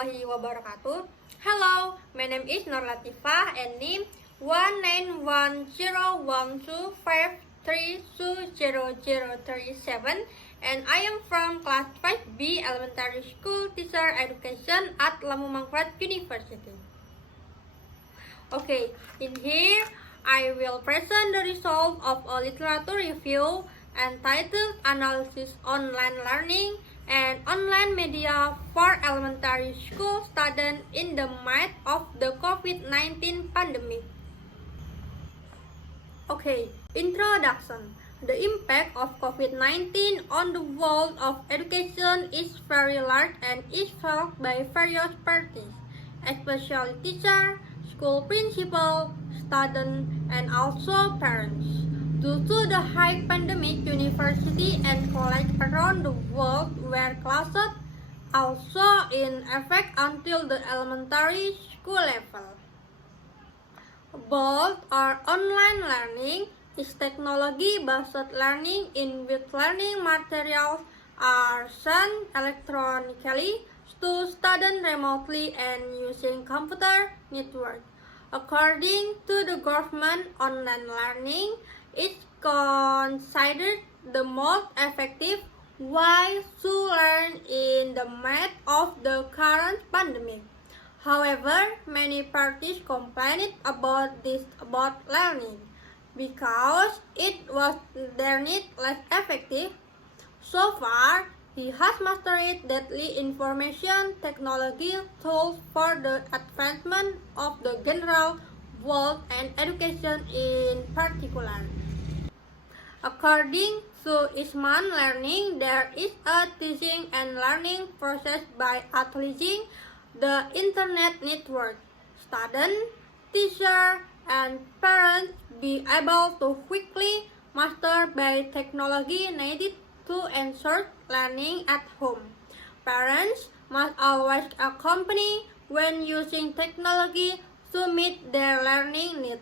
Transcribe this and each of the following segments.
warahmatullahi wabarakatuh. Hello, my name is Latifah and name 1910125320037 and I am from class 5B elementary school teacher education at Lamu Mangkurat University. Okay, in here I will present the result of a literature review entitled Analysis Online Learning and Online Media for Elementary School Students in the Midst of the COVID-19 Pandemic. Okay, introduction. The impact of COVID-19 on the world of education is very large and is felt by various parties, especially teachers, school principals, students, and also parents. Due to the high pandemic, universities and colleges around the world were closed, also in effect until the elementary school level. Both are online learning is technology-based learning in which learning materials are sent electronically to students remotely and using computer network. According to the government, online learning is considered the most effective way to learn in the midst of the current pandemic. However, many parties complained about learning because it was deemed less effective. So far, he has mastered deadly information technology tools for the advancement of the general world and education in particular. According to Isman Learning, there is a teaching and learning process by utilizing the internet network. Students, teachers, and parents be able to quickly master by technology needed to ensure learning at home. Parents must always accompany when using technology to meet their learning needs.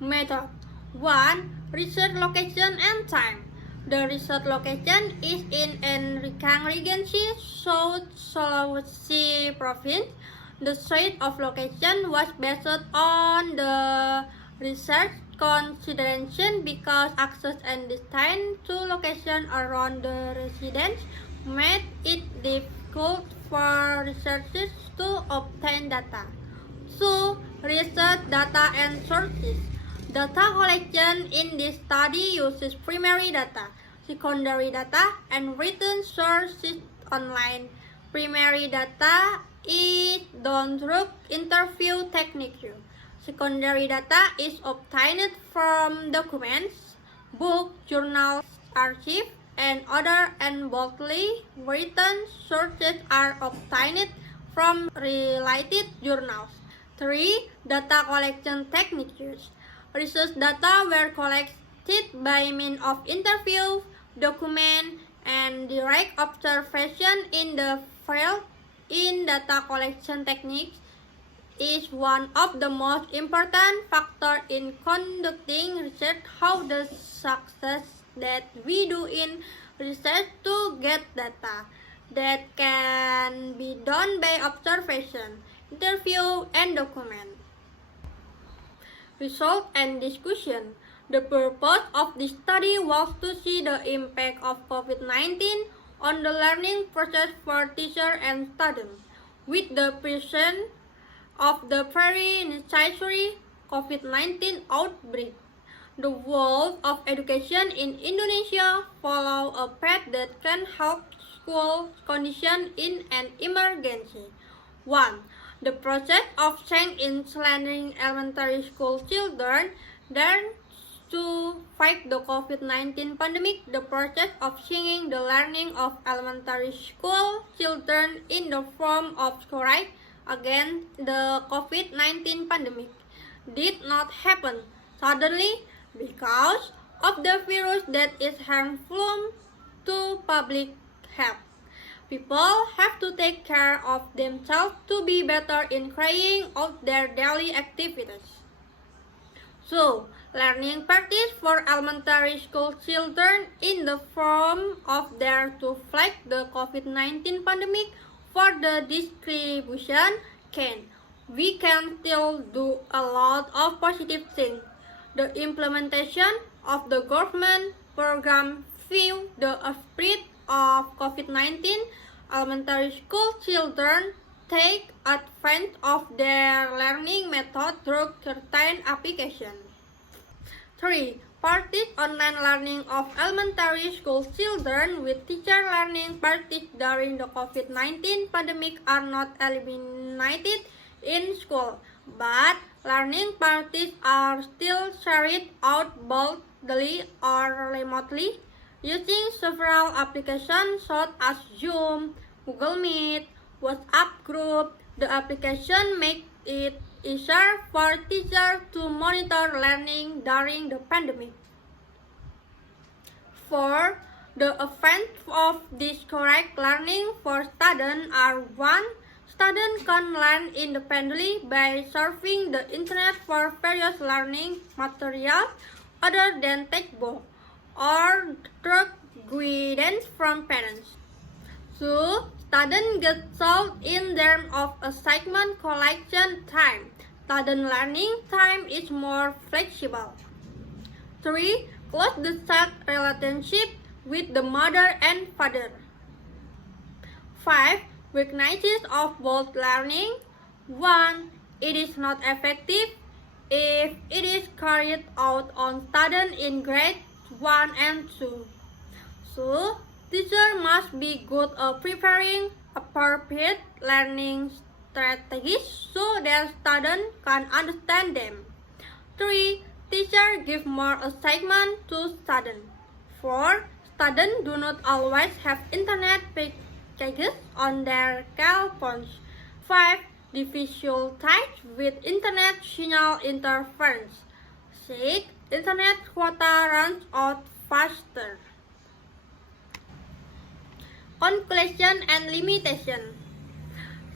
Method 1. Research location and time. The research location is in Enrikang Regency, South Sulawesi Province. The site of location was based on the research consideration because access and distance to location around the residence made it difficult for researchers to obtain data. 2. Research data and sources. Data collection in this study uses primary data, secondary data, and written sources online. Primary data is done through interview techniques. Secondary data is obtained from documents, books, journals, archives, and other and boldly written sources are obtained from related journals. 3. Data collection techniques. Research data were collected by means of interview, document, and direct observation in the field. In data collection techniques is one of the most important factors in conducting research. How the success that we do in research to get data that can be done by observation, interview, and document. Result and discussion. The purpose of this study was to see the impact of COVID-19 on the learning process for teachers and students. With the presence of the very necessary COVID-19 outbreak, the world of education in Indonesia follow a path that can help school conditions in an emergency. 1. The process of change in learning elementary school children. Then, to fight the COVID-19 pandemic, the process of changing the learning of elementary school children in the form of fight against the COVID-19 pandemic did not happen suddenly because of the virus that is harmful to public health. People have to take care of themselves to be better in carrying out their daily activities. So, learning practice for elementary school children in the form of their to fight the COVID-19 pandemic for the distribution we can still do a lot of positive things. The implementation of the government program view the spread of COVID-19. Elementary school children take advantage of their learning method through certain applications. 3. Practice online learning of elementary school children with teacher learning practice during the COVID-19 pandemic are not eliminated in school, but learning practice are still carried out boldly or remotely using several applications such as Zoom, Google Meet, WhatsApp group. The application makes it easier for teachers to monitor learning during the pandemic. 4. The effects of this correct learning for students are 1. Students can learn independently by surfing the internet for various learning materials other than textbook or through guidance from parents. 2. Students get solved in terms of assignment collection time. Student learning time is more flexible. 3. Close the child relationship with the mother and father. 5. Weaknesses of both learning. 1. It is not effective if it is carried out on students in grade 1 and 2. So, teachers must be good at preparing appropriate learning strategies so that students can understand them. 3. Teachers give more assignment to students. 4. Students do not always have internet packages on their cell phones. 5. Difficulties with internet signal interference. 6. Internet quota runs out faster. Conclusion and limitation.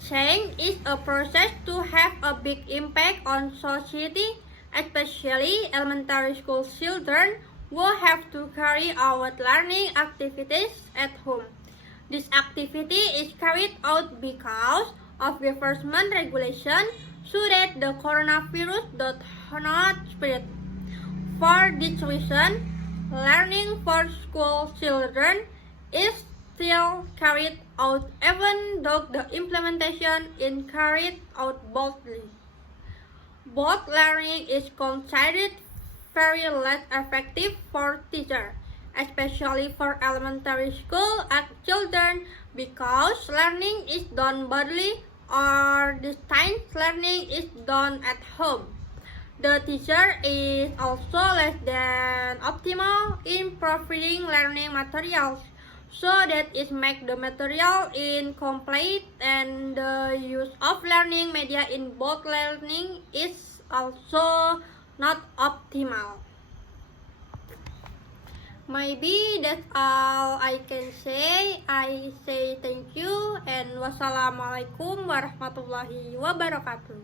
Change is a process to have a big impact on society, especially elementary school children who have to carry out learning activities at home. This activity is carried out because of government regulation so that the coronavirus does not spread. For this reason, learning for school children is still carried out even though the implementation is carried out boldly. Both learning is considered very less effective for teachers, especially for elementary school children, because learning is done bodily or distance learning is done at home. The teacher is also less than optimal in providing learning materials, so that it makes the material incomplete, and the use of learning media in both learning is also not optimal. Maybe that's all I can say. I say thank you and wassalamualaikum warahmatullahi wabarakatuh.